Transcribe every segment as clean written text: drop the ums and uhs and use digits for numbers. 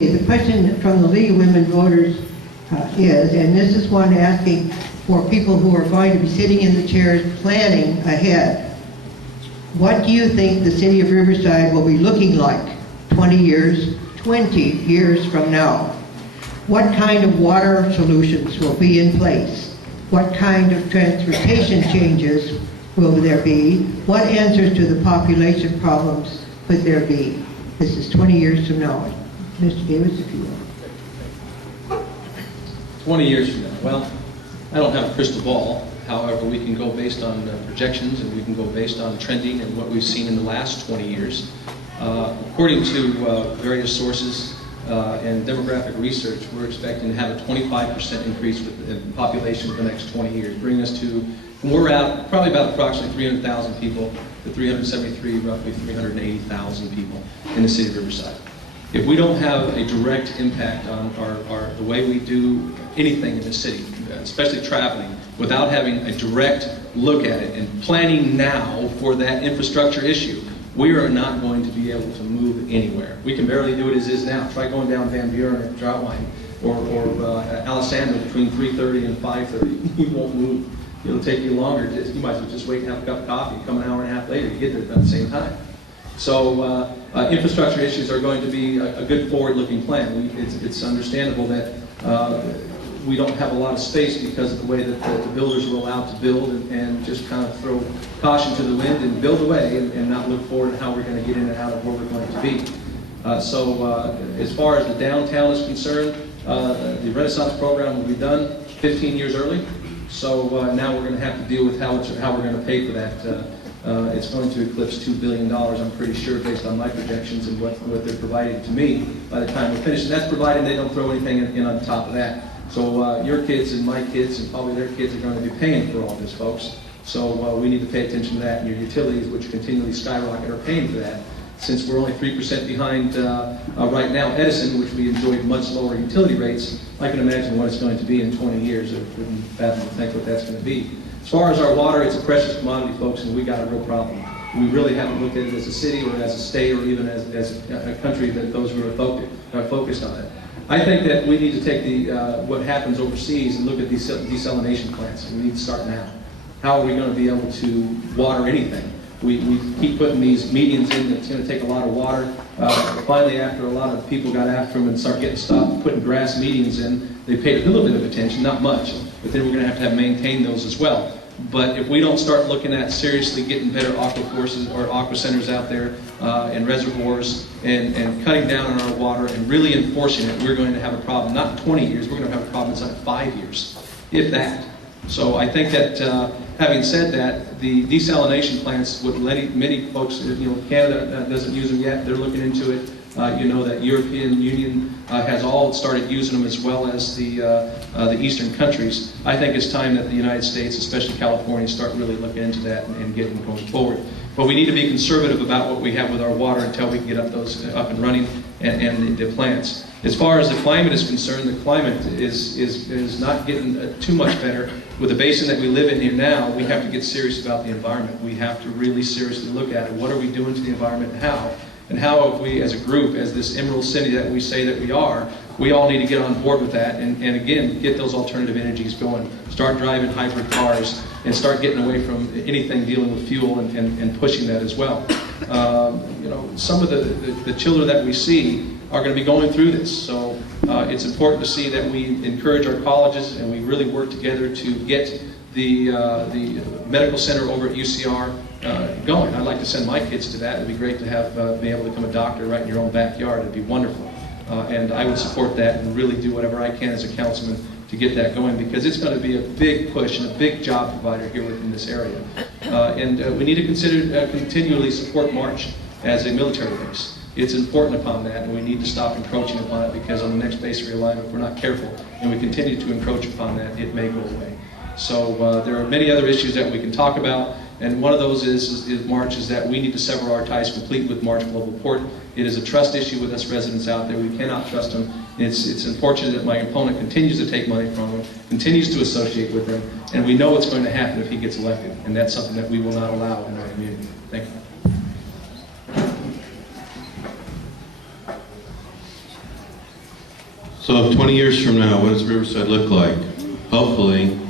The question from the League of Women Voters is, and this is one asking for people who are going to be sitting in the chairs planning ahead. What do you think the city of Riverside will be looking like 20 years from now? What kind of water solutions will be in place? What kind of transportation changes will there be? What answers to the population problems could there be? This is 20 years from now. Mr. Davis, if you will. 20 years from now. Well, I don't have a crystal ball. However, we can go based on projections, and we can go based on trending and what we've seen in the last 20 years. According to various sources and demographic research, we're expecting to have a 25% increase in population for the next 20 years, bringing us to, from where we're at, probably about approximately 300,000 people to 373, roughly 380,000 people in the city of Riverside. If we don't have a direct impact on the way we do anything in the city, especially traveling, without having a direct look at it and planning now for that infrastructure issue, we are not going to be able to move anywhere. We can barely do it as is now. Try going down Van Buren or Troutline or Alessandro between 3:30 and 5:30. You won't move. It'll take you longer. You might as well just wait and have a cup of coffee, come an hour and a half later, you get there at the same time. So infrastructure issues are going to be a good forward-looking plan. It's understandable that we don't have a lot of space because of the way that the builders were allowed to build and just kind of throw caution to the wind and build away and not look forward to how we're going to get in and out of where we're going to be. As far as the downtown is concerned, the Renaissance program will be done 15 years early. So now we're going to have to deal with how we're going to pay for that. It's going to eclipse $2 billion, I'm pretty sure, based on my projections and what they're providing to me by the time we're finished. And that's provided they don't throw anything in on top of that. So your kids and my kids and probably their kids are going to be paying for all this, folks. So we need to pay attention to that. And your utilities, which continually skyrocket, are paying for that. Since we're only 3% behind right now Edison, which we enjoyed much lower utility rates, I can imagine what it's going to be in 20 years. I wouldn't fathom to think what that's going to be. As far as our water, it's a precious commodity, folks, and we got a real problem. We really haven't looked at it as a city or as a state or even as a country that those who are focused on it. I think that we need to take what happens overseas and look at these desalination plants. We need to start now. How are we going to be able to water anything? We keep putting these medians in that's going to take a lot of water. Finally, after a lot of people got after them and started getting stopped putting grass medians in, they paid a little bit of attention, not much, but then we're going to have maintain those as well. But if we don't start looking at seriously getting better aqua courses or aqua centers out there and reservoirs and cutting down on our water and really enforcing it, we're going to have a problem. Not in 20 years, we're going to have a problem inside 5 years, if that. So I think that having said that, the desalination plants, what many folks, Canada doesn't use them yet, they're looking into it. That European Union has all started using them, as well as the eastern countries. I think it's time that the United States, especially California, start really looking into that and getting going forward. But we need to be conservative about what we have with our water until we can get those up and running and the plants. As far as the climate is concerned, the climate is not getting too much better. With the basin that we live in here now, we have to get serious about the environment. We have to really seriously look at it. What are we doing to the environment and how? And how have we, as a group, as this emerald city that we say that we are, we all need to get on board with that and again, get those alternative energies going. Start driving hybrid cars and start getting away from anything dealing with fuel and pushing that as well. Some of the children that we see are going to be going through this. So it's important to see that we encourage our colleges and we really work together to get the medical center over at UCR going. I'd like to send my kids to that. It'd be great to have be able to become a doctor right in your own backyard. It'd be wonderful. And I would support that and really do whatever I can as a councilman to get that going, because it's going to be a big push and a big job provider here within this area. We need to consider continually support March as a military base. It's important upon that, and we need to stop encroaching upon it, because on the next base realignment, if we're not careful and we continue to encroach upon that, it may go away. So there are many other issues that we can talk about, and one of those is March, is that we need to sever our ties complete with March Global Port. It is a trust issue with us residents out there. We cannot trust them. It's unfortunate that my opponent continues to take money from them, continues to associate with them, and we know what's going to happen if he gets elected, and that's something that we will not allow in our community. Thank you. So 20 years from now, what does Riverside look like? Hopefully,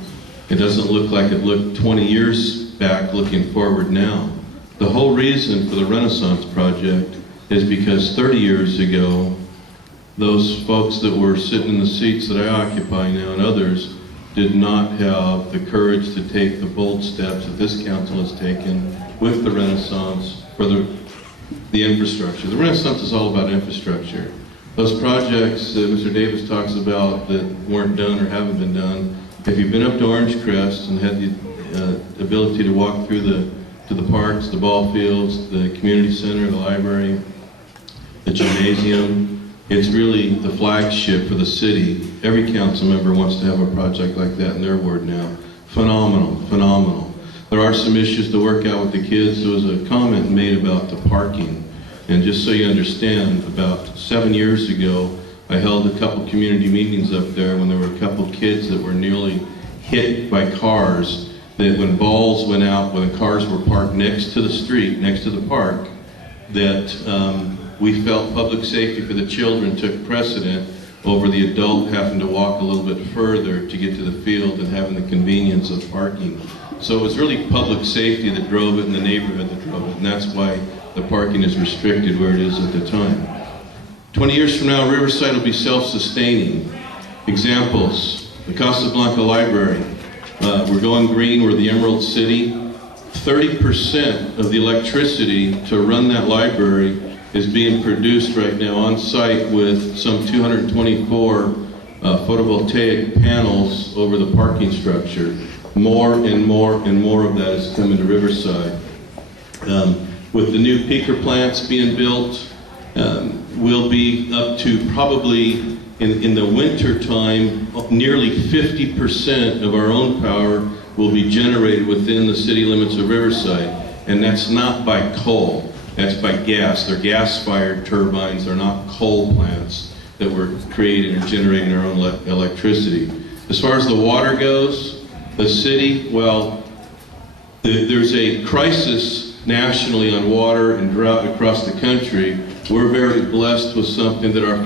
it doesn't look like it looked 20 years back looking forward now. The whole reason for the Renaissance Project is because 30 years ago, those folks that were sitting in the seats that I occupy now and others did not have the courage to take the bold steps that this council has taken with the Renaissance for the infrastructure. The Renaissance is all about infrastructure. Those projects that Mr. Davis talks about that weren't done or haven't been done, if you've been up to Orange Crest and had the ability to walk through to the parks, the ball fields, the community center, the library, the gymnasium, it's really the flagship for the city. Every council member wants to have a project like that in their ward now. Phenomenal, phenomenal. There are some issues to work out with the kids. There was a comment made about the parking. And just so you understand, about 7 years ago, I held a couple community meetings up there when there were a couple kids that were nearly hit by cars, that when balls went out, when the cars were parked next to the street, next to the park, that we felt public safety for the children took precedent over the adult having to walk a little bit further to get to the field and having the convenience of parking. So it was really public safety that drove it and the neighborhood that drove it, and that's why the parking is restricted where it is at the time. 20 years from now, Riverside will be self-sustaining. Examples, the Casablanca Library. We're going green, we're the Emerald City. 30% of the electricity to run that library is being produced right now on site with some 224 photovoltaic panels over the parking structure. More and more and more of that is coming to Riverside. With the new peaker plants being built, we'll be up to probably in the winter time, nearly 50% of our own power will be generated within the city limits of Riverside. And that's not by coal, that's by gas. They're gas-fired turbines, they're not coal plants that we're creating and generating our own electricity. As far as the water goes, the city, well, there's a crisis nationally on water and drought across the country. We're very blessed with something that our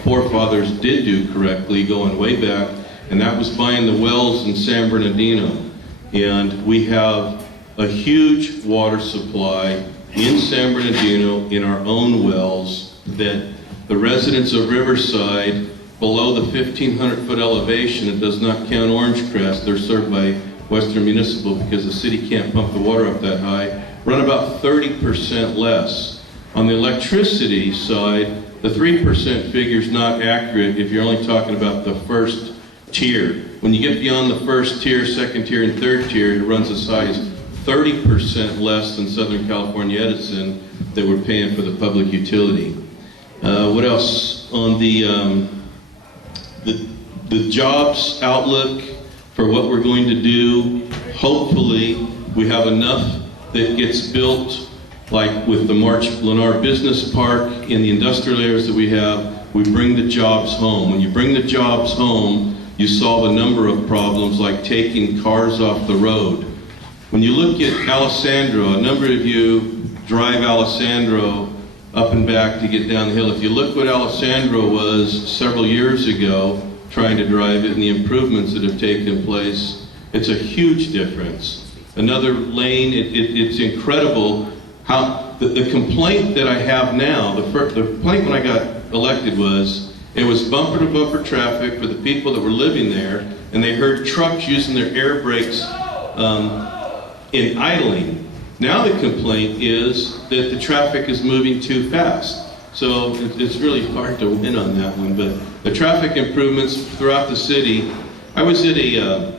forefathers did do correctly going way back, and that was buying the wells in San Bernardino. And we have a huge water supply in San Bernardino in our own wells that the residents of Riverside, below the 1,500-foot elevation, it does not count Orange Crest, they're served by Western Municipal because the city can't pump the water up that high, run about 30% less. On the electricity side, the 3% figure is not accurate if you're only talking about the first tier. When you get beyond the first tier, second tier, and third tier, it runs as high as 30% less than Southern California Edison that we're paying for the public utility. What else? On the jobs outlook for what we're going to do, hopefully we have enough that gets built, like with the March Lennar Business Park in the industrial areas that we have, we bring the jobs home. When you bring the jobs home, you solve a number of problems like taking cars off the road. When you look at Alessandro, a number of you drive Alessandro up and back to get down the hill. If you look what Alessandro was several years ago, trying to drive it and the improvements that have taken place, it's a huge difference. Another lane, it's incredible how the complaint that I have now, the complaint when I got elected was, it was bumper to bumper traffic for the people that were living there, and they heard trucks using their air brakes in idling. Now the complaint is that the traffic is moving too fast. So it's really hard to win on that one, but the traffic improvements throughout the city. I was at a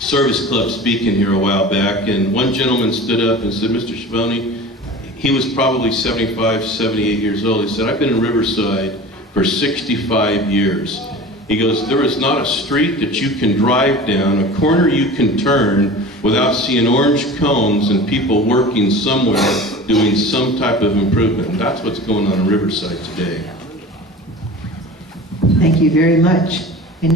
service club speaking here a while back, and one gentleman stood up and said, Mr. Schiavone, he was probably 75, 78 years old. He said, I've been in Riverside for 65 years. He goes, there is not a street that you can drive down, a corner you can turn without seeing orange cones and people working somewhere doing some type of improvement. And that's what's going on in Riverside today. Thank you very much.